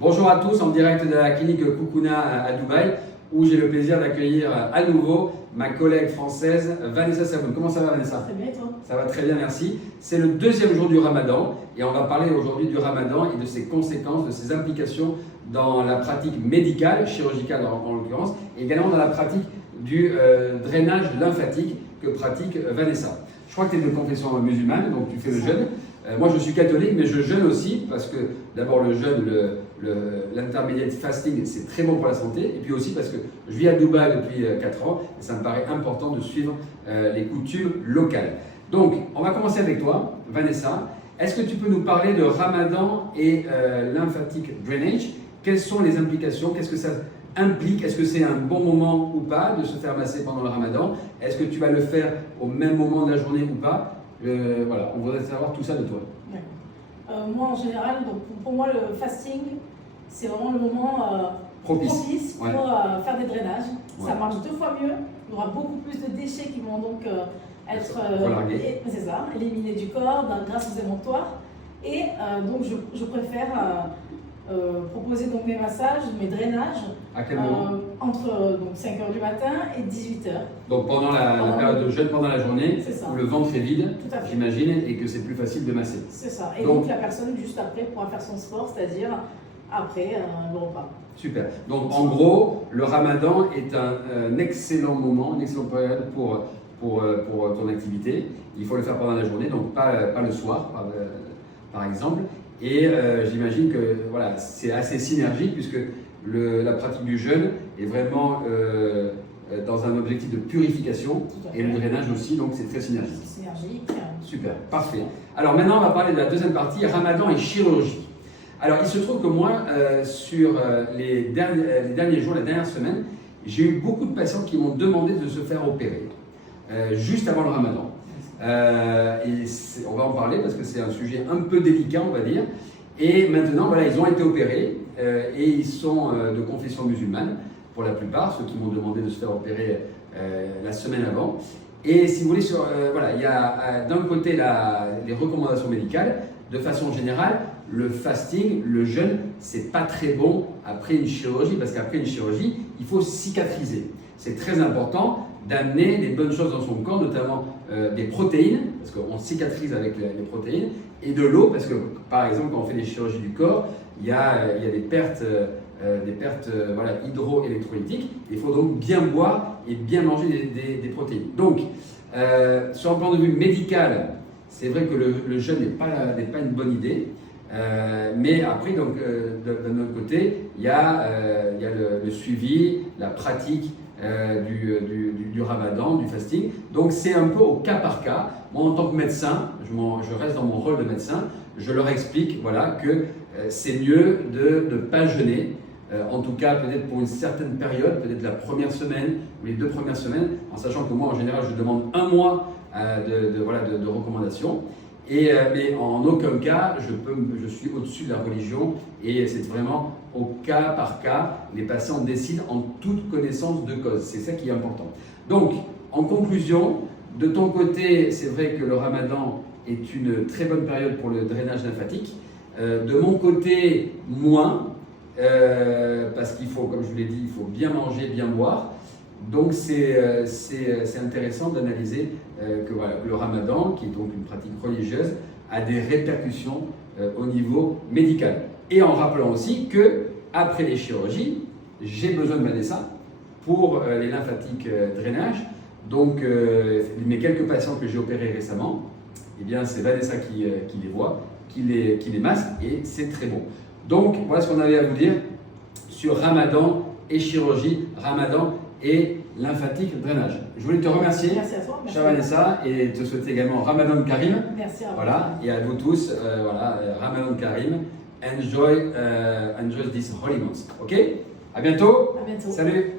Bonjour à tous, en direct de la clinique Koukouna à Dubaï, où j'ai le plaisir d'accueillir à nouveau ma collègue française Vanessa Saboun. Comment ça va, Vanessa? Très bien, et toi? Ça va très bien, merci. C'est le deuxième jour du Ramadan et on va parler aujourd'hui du Ramadan et de ses conséquences, de ses implications dans la pratique médicale, chirurgicale en l'occurrence, et également dans la pratique du drainage lymphatique que pratique Vanessa. Je crois que tu es de confession musulmane, donc tu fais le jeûne. Moi, je suis catholique, mais je jeûne aussi parce que d'abord le jeûne, l'intermediate fasting, c'est très bon pour la santé. Et puis aussi parce que je vis à Dubaï depuis 4 ans et ça me paraît important de suivre les coutumes locales. Donc, on va commencer avec toi, Vanessa. Est-ce que tu peux nous parler de Ramadan et lymphatic drainage? Quelles sont les implications? Qu'est-ce que ça implique? Est-ce que c'est un bon moment ou pas de se faire masser pendant le Ramadan? Est-ce que tu vas le faire au même moment de la journée ou pas? Voilà, on voudrait savoir tout ça de toi. Moi, en général, donc, pour moi, le fasting, c'est vraiment le moment propice pour faire des drainages. Ouais. Ça marche 2 fois mieux. Il y aura beaucoup plus de déchets qui vont donc être éliminés du corps grâce aux émonctoires. Et donc, je préfère proposer donc mes massages, mes drainages entre 5h du matin et 18h. Donc pendant la période de jeûne, pendant la journée, où le ventre est vide, j'imagine, et que c'est plus facile de masser. C'est ça. Et donc la personne juste après pourra faire son sport, c'est-à-dire après le repas. Super. Donc en gros, le Ramadan est un excellent moment, une excellente période pour ton activité. Il faut le faire pendant la journée, donc pas le soir, par exemple. Et j'imagine que voilà, c'est assez synergique puisque la pratique du jeûne est vraiment dans un objectif de purification et le drainage aussi, donc c'est très synergique. C'est synergique. Super, parfait. Alors maintenant, on va parler de la deuxième partie, Ramadan et chirurgie. Alors il se trouve que moi, sur les derniers jours, les dernières semaines, j'ai eu beaucoup de patients qui m'ont demandé de se faire opérer juste avant le Ramadan. Et on va en parler parce que c'est un sujet un peu délicat, on va dire. Et maintenant, voilà, ils ont été opérés et ils sont de confession musulmane pour la plupart, ceux qui m'ont demandé de se faire opérer la semaine avant. Et si vous voulez, voilà, il y a d'un côté les recommandations médicales. De façon générale, le fasting, le jeûne, c'est pas très bon après une chirurgie parce qu'après une chirurgie, il faut cicatriser. C'est très important d'amener les bonnes choses dans son corps, notamment des protéines, parce qu'on cicatrise avec les protéines, et de l'eau, parce que par exemple, quand on fait des chirurgies du corps, il y a des pertes, voilà, hydroélectrolytiques. Il faut donc bien boire et bien manger des protéines. Donc, sur un plan de vue médical, c'est vrai que le jeûne n'est pas une bonne idée. Mais après, donc, d'un autre côté, il y a le suivi, la pratique du Ramadan, du fasting. Donc c'est un peu au cas par cas. Moi, en tant que médecin, je reste dans mon rôle de médecin, je leur explique voilà, que c'est mieux de ne pas jeûner, en tout cas peut-être pour une certaine période, peut-être la première semaine ou les 2 premières semaines, en sachant que moi, en général, je demande 1 mois de recommandations. Mais en aucun cas, je suis au-dessus de la religion et c'est vraiment au cas par cas, les patients décident en toute connaissance de cause. C'est ça qui est important. Donc, en conclusion, de ton côté, c'est vrai que le Ramadan est une très bonne période pour le drainage lymphatique. De mon côté, moins, parce qu'il faut, comme je vous l'ai dit, il faut bien manger, bien boire. Donc c'est intéressant d'analyser que voilà, le Ramadan, qui est donc une pratique religieuse, a des répercussions au niveau médical. Et en rappelant aussi que après les chirurgies, j'ai besoin de Vanessa pour les lymphatiques drainage. Donc mes quelques patients que j'ai opérés récemment, eh bien c'est Vanessa qui les voit, qui les masse et c'est très bon. Donc voilà ce qu'on avait à vous dire sur Ramadan et chirurgie, Ramadan et lymphatique drainage. Je voulais te remercier, chère Vanessa, et te souhaiter également Ramadan Karim. Merci à vous. Voilà, et à vous tous, voilà, Ramadan Karim. Enjoy this holy month. Ok? À bientôt. À bientôt. Salut.